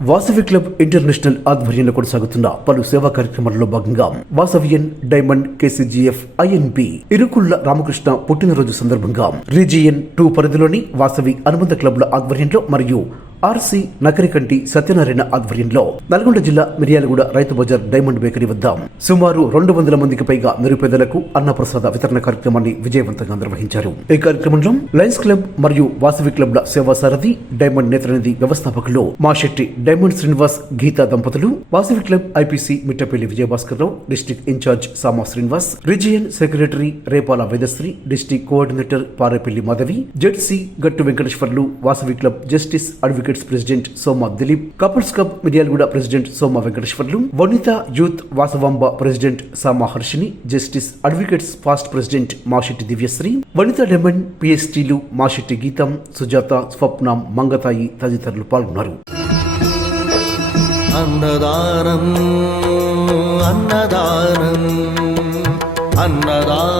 Vasavi club international ఆధ్వర్యంలో కొనసాగుతున్న పలు సేవా కార్యక్రమాల్లో భాగంగా Vasavian diamond KCGF INB Irukulla Ramakrishna పుట్టినరోజు సందర్భంగా రీజియన్ టూ పరిధిలోని వాసవి అనుబంధ క్లబ్ల ఆధ్వర్యంలో మరియు ఆర్సి నకరికంటి సత్యనారాయణ ఆధ్వర్యంలో నల్గొండ జిల్లా మిర్యాలగూడ రైతు బజార్ డైమండ్ బేకరీ వద్ద సుమారు రెండు వందల మందికి పైగా నిరుపేదలకు అన్నప్రసాద వితరణ కార్యక్రమాన్ని విజయవంతంగా నిర్వహించారు. ఈ కార్యక్రమంలో లయన్స్ క్లబ్ మరియు వాసవి క్లబ్ల సేవా సారథి డైమండ్ నేత్రనిధి వ్యవస్థాపకులు మాషెట్టి డైమండ్ శ్రీనివాస్ గీతా దంపతులు Vasavi club IPC Mittapalli Vijayabhaskar Rao district incharge Sama Srinivas region secretary Repala Vedasri district coordinator Parepalli Madhavi ZC Gattu Venkateswarlu Vasavi club justice advocates president Soma Dilip couples club Miryalaguda president Soma Venkateswarlu Vanitha youth Vasavamba president Sama Harshini justice advocates past president Mashetti Divyasri Vanitha diamond పిఎస్టీలు Mashetti గీతం సుజాత స్వప్న మంగతాయి తదితరులు పాల్గొన్నారు. అన్నదానం అన్నదానం అన్నదానం.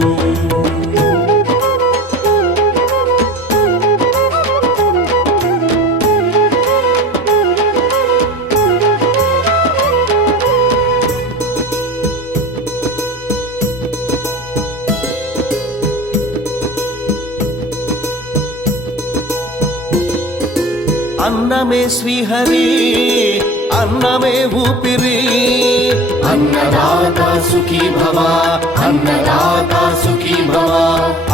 అన్నమే శ్రీహరి అన్నమే ఊపిరి. అన్నదాత సుఖీ భవ అన్నదాత సుఖీ భవ.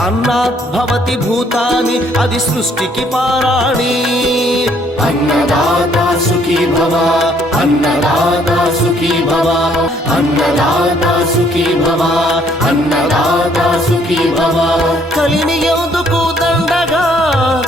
అన్నాత్ భవతి భూతాని అది సృష్టికి పారాణి. అన్నదాత సుఖీ భవ అన్నదాత సుఖీ భవ. అన్నదాత సుఖీ భవ అన్నదాత సుఖీ భవ. కలిని ఎందుకు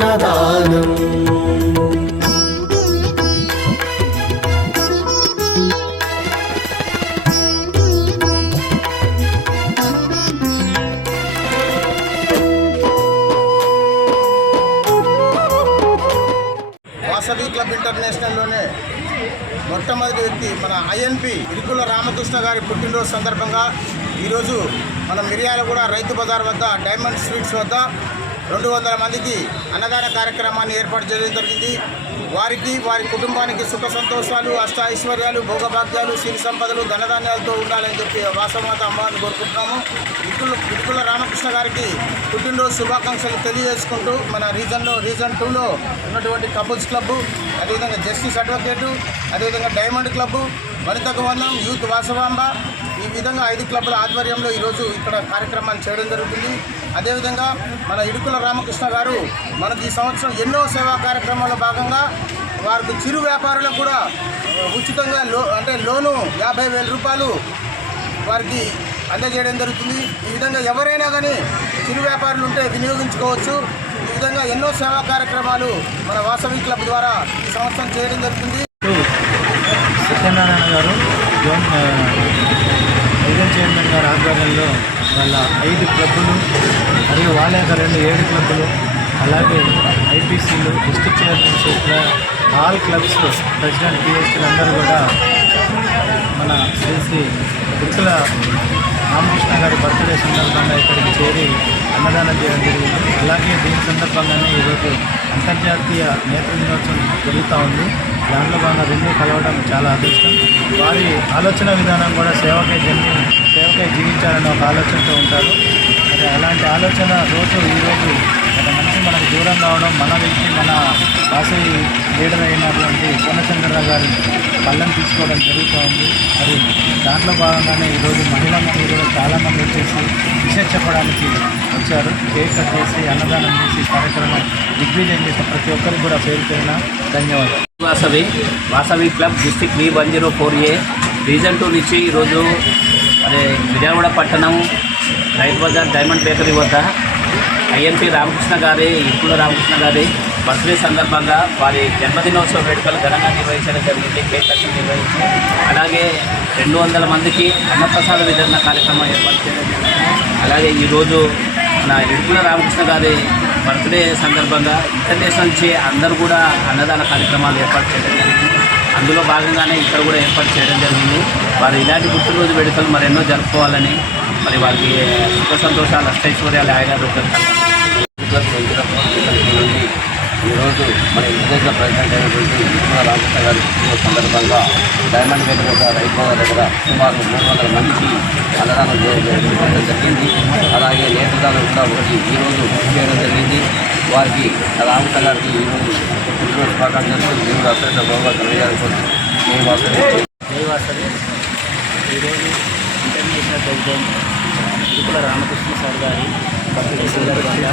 అన్నదానం వాసవి క్లబ్ ఇంటర్నేషనల్లోనే మొట్టమొదటి వ్యక్తి మన ఐఎన్పి ఇరుకుల రామకృష్ణ గారి పుట్టినరోజు సందర్భంగా ఈరోజు మన మిర్యాలగూడ రైతు బజార్ వద్ద డైమండ్ స్వీట్స్ వద్ద రెండు వందల మందికి అన్నదాన కార్యక్రమాన్ని ఏర్పాటు చేయడం జరిగింది. వారికి వారి కుటుంబానికి సుఖ సంతోషాలు అష్ట ఐశ్వర్యాలు భోగభాగ్యాలు సిరి సంపదలు ధనధాన్యాలతో ఉండాలని చెప్పి వాసవమాత అమ్మవారిని కోరుకుంటున్నాము. ఇటుకుల ఇటుకుల రామకృష్ణ గారికి పుట్టినరోజు శుభాకాంక్షలు తెలియజేసుకుంటూ మన రీజన్లో రీజన్ టూలో ఉన్నటువంటి కపుల్స్ క్లబ్బు అదేవిధంగా జస్టిస్ అడ్వకేటు అదేవిధంగా డైమండ్ క్లబ్బు వనితకు వందం యూత్ వాసవాంబ ఈ విధంగా ఐదు క్లబ్ల ఆధ్వర్యంలో ఈరోజు ఇక్కడ కార్యక్రమాలు చేయడం జరుగుతుంది. అదేవిధంగా మన ఇడుకుల రామకృష్ణ గారు మనకి ఈ సంవత్సరం ఎన్నో సేవా కార్యక్రమాల్లో భాగంగా వారికి చిరు వ్యాపారులకు కూడా ఉచితంగా లో అంటే లోను యాభై వేల రూపాయలు వారికి అందజేయడం జరుగుతుంది. ఈ విధంగా ఎవరైనా కానీ చిరు వ్యాపారులు ఉంటే వినియోగించుకోవచ్చు. ఈ విధంగా ఎన్నో సేవా కార్యక్రమాలు మన వాసవి క్లబ్ ద్వారా ఈ సంవత్సరం చేయడం జరుగుతుంది. సత్యనారాయణ గారు జోన్ ఆ, చైర్మన్ గారి ఆధ్వర్యంలో వాళ్ళ ఐదు క్లబ్బులు మరియు వాళ్ళ యొక్క రెండు ఏడు క్లబ్బులు అలాగే ఐపీసీలు district chairmanship all clubs president పిఎస్టీలందరూ కూడా మన శ్రీ శ్రీ గుర్తుల రామకృష్ణ గారి బర్త్డే సందర్భంగా ఇక్కడికి చేరి అన్నదానం చేయడం జరిగింది. అలాగే దీని సందర్భంగానే ఈరోజు అంతర్జాతీయ నేత్ర దినోత్సవం జరుగుతూ ఉంది. దాంట్లో భాగంగా రెండు కలవడం చాలా అదృష్టం. వారి ఆలోచన విధానం కూడా సేవకై జన్మి సేవకై జీవించాలనే ఒక ఆలోచనతో ఉంటారు. అలాంటి ఆలోచన రోజు ఈరోజు ఒక మనిషి మనకు దూరం కావడం మన వ్యక్తి మన వాసవి లీడర్ అయినటువంటి పూర్ణచంద్రరావు గారి పళ్ళని తీసుకోవడం జరుగుతూ ఉంది. మరి దాంట్లో భాగంగానే ఈరోజు మహిళా మండలి కూడా చాలామంది వచ్చేసి విషయం చెప్పడానికి వచ్చారు. కేక్ కట్ చేసి అన్నదానం చేసి కార్యక్రమం దిగ్విజయం చేసిన ప్రతి ఒక్కరికి కూడా పేరు పేరున ధన్యవాదాలు. Vasavi Vasavi club district V one zero four A. Region two నుంచి ఈరోజు అదే విజయవాడ పట్టణం రైతు బజార్ డైమండ్ బేకరీ వద్ద ఐఎన్పి రామకృష్ణ గారి ఇప్పుల రామకృష్ణ గారి బర్త్డే సందర్భంగా వారి జన్మదినోత్సవ వేడుకలు ఘనంగా నిర్వహించడం జరిగింది కేక్ కటింగ్ నిర్వహించి అలాగే రెండు వందల మందికి అన్నప్రసాద వితరణ కార్యక్రమం ఏర్పాటు చేయడం జరిగింది. అలాగే ఈరోజు మన ఇడుపుల రామకృష్ణ గారి బర్త్డే సందర్భంగా ఇంటర్నేషనల్ నుంచి అందరూ కూడా అన్నదాన కార్యక్రమాలు ఏర్పాటు చేయడం జరిగింది. అందులో భాగంగానే ఇక్కడ కూడా ఏర్పాటు చేయడం జరిగింది. వారు ఇలాంటి పుట్టినరోజు వేడుకలు మరెన్నో జరుపుకోవాలని మరి వారికి సుఖ సంతోషాలు అష్టైశ్వర్యాలు నుండి ఈరోజు మన ఇంటర్నేషనల్ ప్రెసిడెంట్ అయినటువంటి విష్ణు రామకృష్ణ గారి సందర్భంగా డైమండ్ వేల వద్ద రైతు బజార్ దగ్గర సుమారు మూడు వందల మందికి అన్నదానం చేయడం జరిగింది. అలాగే నేతృదానం కూడా ఒకటి ఈరోజు చేయడం జరిగింది. వారికి రామకృష్ణ గారికి ఈరోజు పుట్టినరోజు శుభాకాంక్షలు. దేవుడు అత్యంత బాగా కలిగారు మేము అసలు జయవాసవి ఈరోజు international president Irukula Ramakrishna sir గారి సందర్భంగా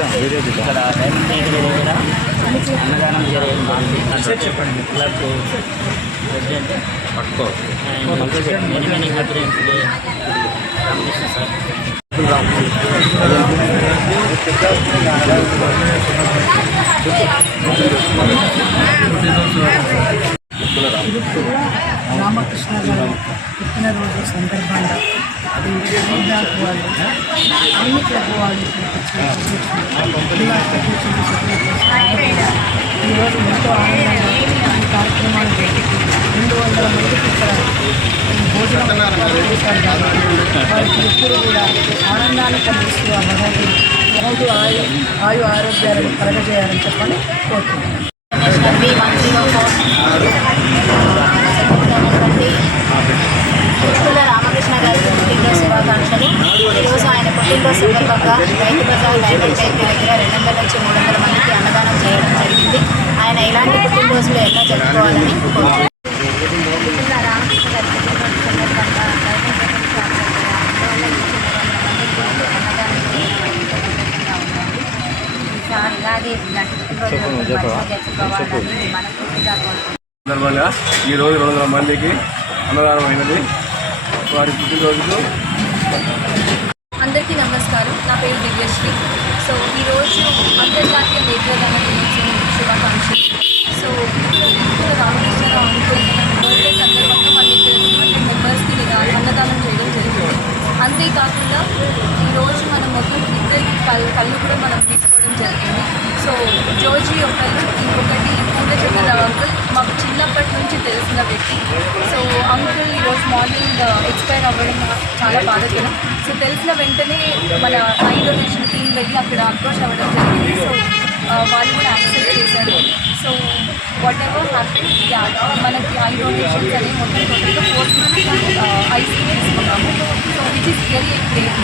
ఇక్కడ డైమండ్ బేకరీ దగ్గర అన్నదానం జరిగింది చెప్పండి club president many many happy Ramakrishna sir. Ramakrishna గారు పుట్టినరోజు సందర్భంగా అన్ని క్లబ్ వాళ్ళు ఈరోజు ఎంతో ఆనందంగా ఈ కార్యక్రమాలు రెండు వందల మందికి ఇక్కడ భోజనం వారికి ఎప్పుడు కూడా ఆనందాన్ని కలిగిస్తూ ఆ భగవంతుడు రోజు ఆయు ఆయు ఆరోగ్యాలను కలగజేయాలని చెప్పని కోరుతున్నాను బి వన్ రామకృష్ణ పుట్టినరోజు శుభాకాంక్షలు. ఈరోజు ఆయన పుట్టినరోజు సందర్భంగా రైతు బజార్ డైమండ్ బేకరీ దగ్గర రెండు వందల నుంచి మూడు వందల మందికి అన్నదానం చేయడం జరిగింది. ఆయన ఇలాంటి పుట్టినరోజులు ఎన్నో జరుపుకోవాలని కోరుతున్నాను పుట్టుల సందర్భంగా ఈరోజు రెండు వందల మందికి అన్నదానం అయినది. వారి పుట్టినరోజుకు అందరికీ నమస్కారం. నా పేరు దివ్యశ్రీ. సో ఈరోజు అంతర్జాతీయ నేత్రదాన దినోత్సవం శుభాకాంక్షలు. సో ఇప్పుడు ఇప్పుడు రామకృష్ణరావు అంకుల్ బర్త్డే సందర్భంగా మన ఇక్కడ టూ హండ్రెడ్ మెంబర్స్కి అన్నదానం చేయడం జరిగింది అంతేకాకుండా ఈరోజు మనం మొత్తం ఇద్దరికి కళ్ళు కళ్ళు కూడా మనం తీసుకోవడం జరిగింది సో జోజీ ఒకళ్ళు ఇంకొకటి పూర్ణచంద్రరావు అంకుల్ మాకు చిన్నప్పటి నుంచి తెలిసిన వ్యక్తి సో అంకుల్ ఈరోజు అండ్ ఎక్స్పైర్ uh, అవ్వడం చాలా బాధకరం. సో తెలిసిన వెంటనే మన ఐ డొనేషన్ టీం వెళ్ళి అక్కడ అప్రోచ్ అవ్వడం జరిగింది. సో uh, వాళ్ళు కూడా యాక్సెప్ట్ చేశారు. సో వాట్ ఎవర్ హ్యాపీ మనకి ఐ డొనేషన్స్ అనేవి మొత్తం టోటల్గా ఫోర్ మంత్స్ ఐసీ తీసుకున్నాము. So which is really great